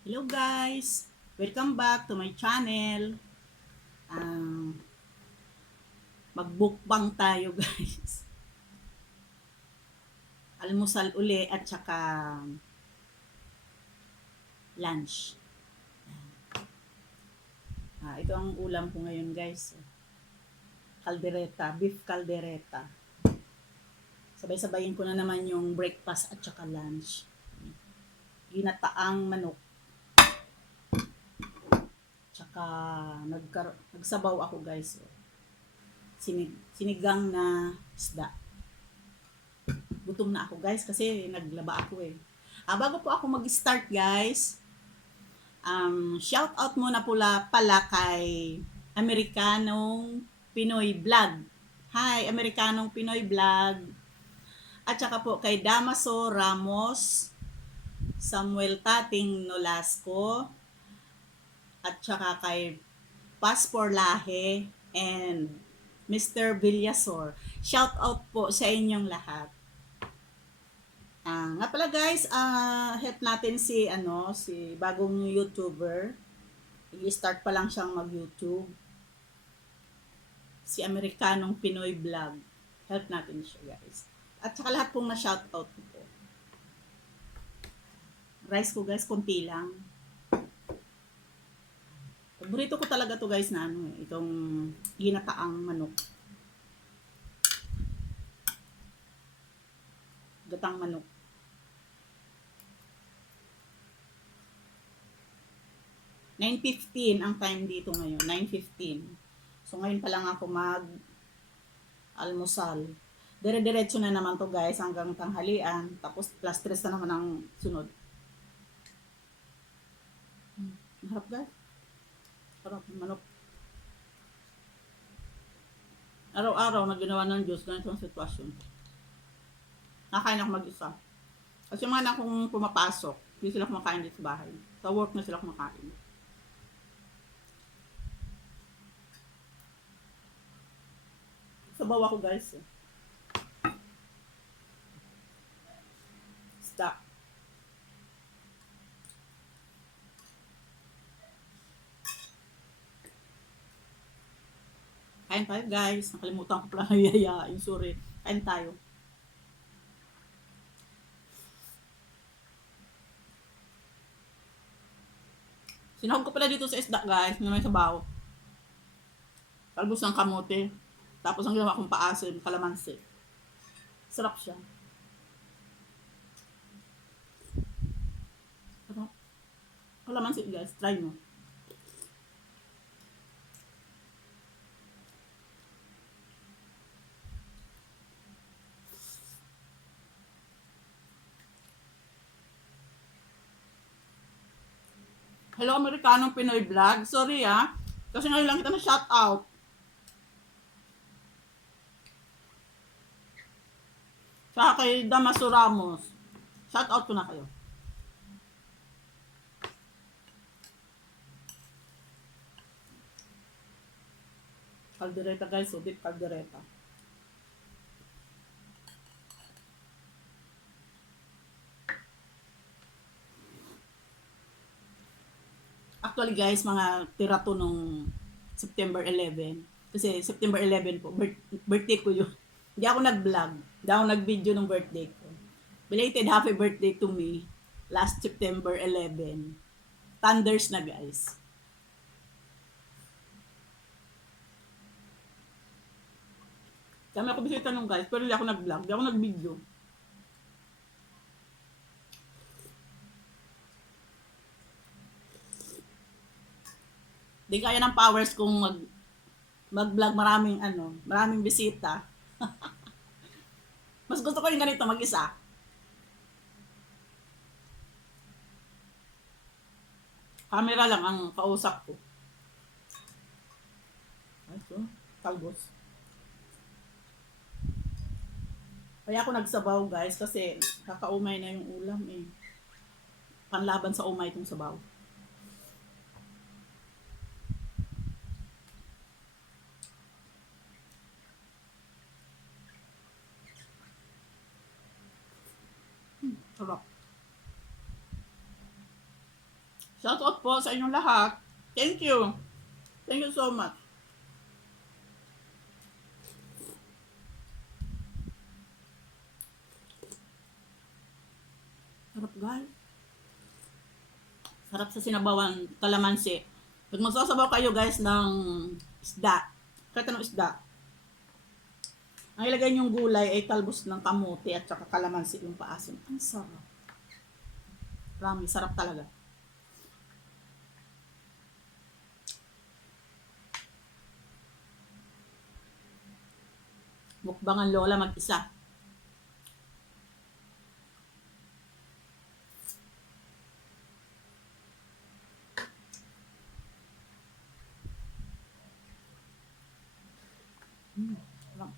Hello guys! Welcome back to my channel. Um, Magbukbang tayo guys. Almusal uli at saka lunch. Ito ang ulam ko ngayon guys. Caldereta, beef caldereta. Sabay-sabayin ko na naman yung breakfast at saka lunch. Ginataang manok. Tsaka nagsabaw ako guys. Sinigang na isda. Gutom na ako guys kasi naglaba ako eh. Bago po ako mag-start guys, shout out muna pala kay Amerikanong Pinoy Vlog. Hi, Amerikanong Pinoy Vlog. At saka po kay Damaso Ramos, Samuel Tating Nolasco, at saka kay Paspor Lahe, and Mr. Villasor. Shout out po sa inyong lahat. Nga pala guys, help natin si bagong YouTuber. I-start pa lang siyang mag-YouTube. Si Amerikanong Pinoy Vlog. Help natin siya guys. At saka lahat pong na-shoutout ko po. Rice ko guys, konti lang. Paborito ko talaga to guys na itong ginataang manok. Gatang manok. $9.15 ang time dito ngayon. 9:15. So ngayon pa lang ako almusal. Dire-diretso na naman to guys hanggang tanghalian. Tapos plus 3 na naman ang sunod. Harap guys. Harap manok. Araw-araw na ginawa ng Diyos ganito ang sitwasyon. Nakain ako mag-isa. Kasi mga anak kong pumapasok, hindi sila kumakain dito sa bahay. Sa work na sila kumakain. Sabaw ako guys. Stop. Kain tayo guys. Nakalimutan ko pala yayain. Sorry. Kain tayo. Sinahog ko pala dito sa isda guys. Na may sabaw. Talbos ng kamote. Tapos ang ginawa kong paasim, kalamansi. Sarap siya. Sarap. Kalamansi guys. Try mo. Hello, Amerikanong Pinoy Vlog. Sorry kasi ngayon lang kita na shout out. Sa kay Damaso Ramos. Shout out ko na kayo. Caldereta guys, beef caldereta. Actually guys, mga tira to nung September 11. Kasi September 11 po, birthday ko yun. Hindi ako nag-vlog. Hindi ako nag-video ng birthday ko. Belated happy birthday to me last September 11. Thunders na guys. Kami ako bisita nung guys, pero hindi ako nag-vlog. Hindi ako nag-video. Di kaya ng powers kung mag-vlog maraming bisita. Mas gusto ko yung ganito mag-isa. Camera lang ang kausap ko. Ito, talbos. Kaya ako nagsabaw guys kasi kakaumay na yung ulam eh. Panlaban sa umay itong sabaw. Sarap. Shout out po sa inyong lahat. Thank you. Thank you so much. Sarap guys. Sarap sa sinabawan kalamansi. Pag magsasabaw kayo guys ng isda, kahit anong isda, ang ilagay niyong gulay ay talbos ng kamote at saka kalamansi yung paasim. Ang sarap. Rami, sarap talaga. Mukbang ang lola mag-isa. Sarap.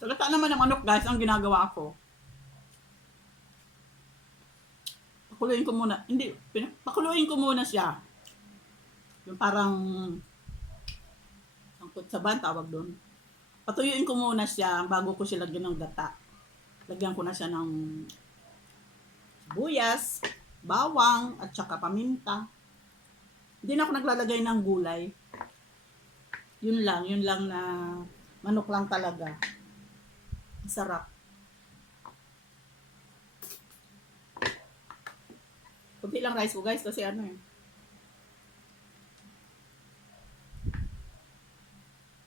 Sa gata naman ng manok guys, ang ginagawa ko, pakuluin ko muna. Hindi, pakuluin ko muna siya. Yung parang sangkot sa ban, tawag doon. Patuyuin ko muna siya bago ko siya lagyan ng gata. Lagyan ko na siya ng sibuyas, bawang, at saka paminta. Hindi na ako naglalagay ng gulay. Yun lang na manok lang talaga. Sarap. Kunti lang rice ko guys kasi ano eh.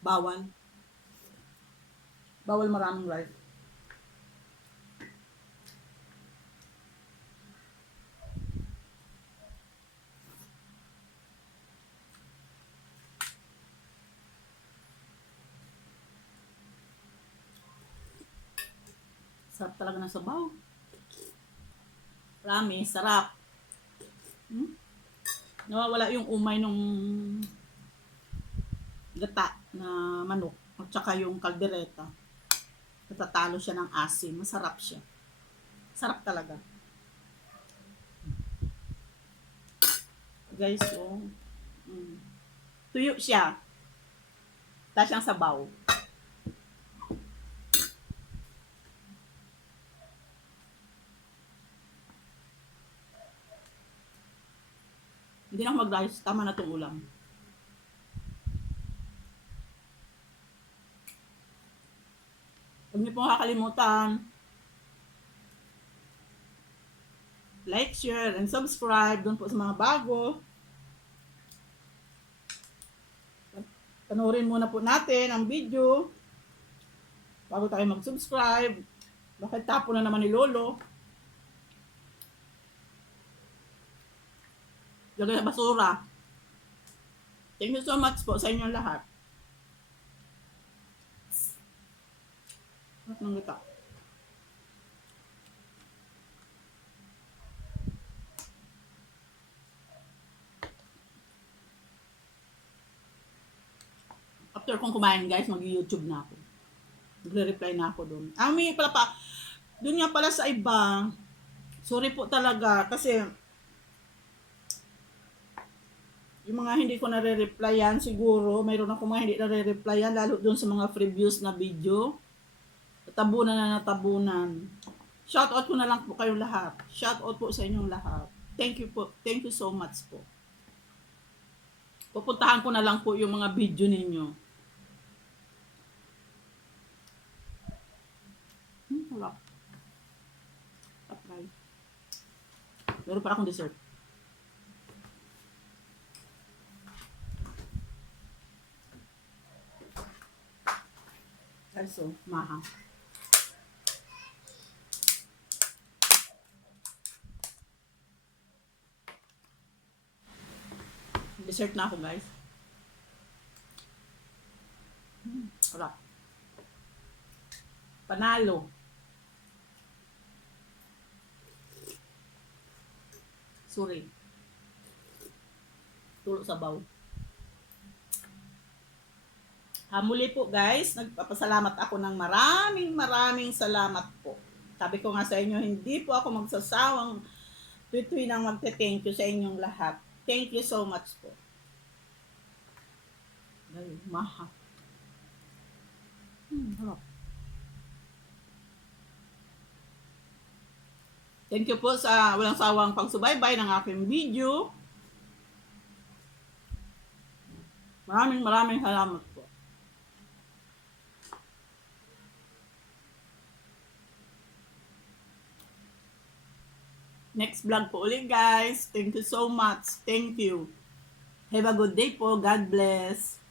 Bawal. Bawal maraming rice. Sarap talaga ng sabaw. Rami, sarap. Nawawala yung umay nung gata na manok at saka yung kaldereta. Natatalo siya ng asim. Masarap siya. Sarap talaga. Guys, so, tuyo siya. Tapos siyang sabaw. Hindi na ako mag-rice. Tama na itong ulam. Huwag niyo pong kakalimutan. Like, share, and subscribe. Doon po sa mga bago. Panoorin muna po natin ang video. Bago tayo mag-subscribe. Bakit tapo na naman ni Lolo? Lagay sa basura. Thank you so much po sa inyong lahat. Sarap ng gata. After kong kumain guys, mag-YouTube na ako. Magre-reply na ako doon. May pala pa, doon nga pala sa iba, sorry po talaga kasi yung mga hindi ko nare-replyan siguro, mayroon ako mga hindi nare-replyan lalo doon sa mga previous na video. Tabunan na natabunan. Shoutout ko na lang po kayong lahat. Shoutout po sa inyong lahat. Thank you po. Thank you so much po. Pupuntahan ko na lang po yung mga video ninyo. Sarap. Apply. Meron pa akong dessert. Also, maha. Dessert na ako guys. Sarap. Panalo. Sorry. Tulo sabaw. Muli po guys, nagpapasalamat ako ng maraming salamat po. Sabi ko nga sa inyo, hindi po ako magsasawang tuwi nang magte-thank you sa inyong lahat. Thank you so much po. Ay, maha. Harap. Thank you po sa walang sawang pagsubaybay ng aking video. Maraming salamat po. Next vlog po ulit guys. Thank you so much. Thank you. Have a good day po. God bless.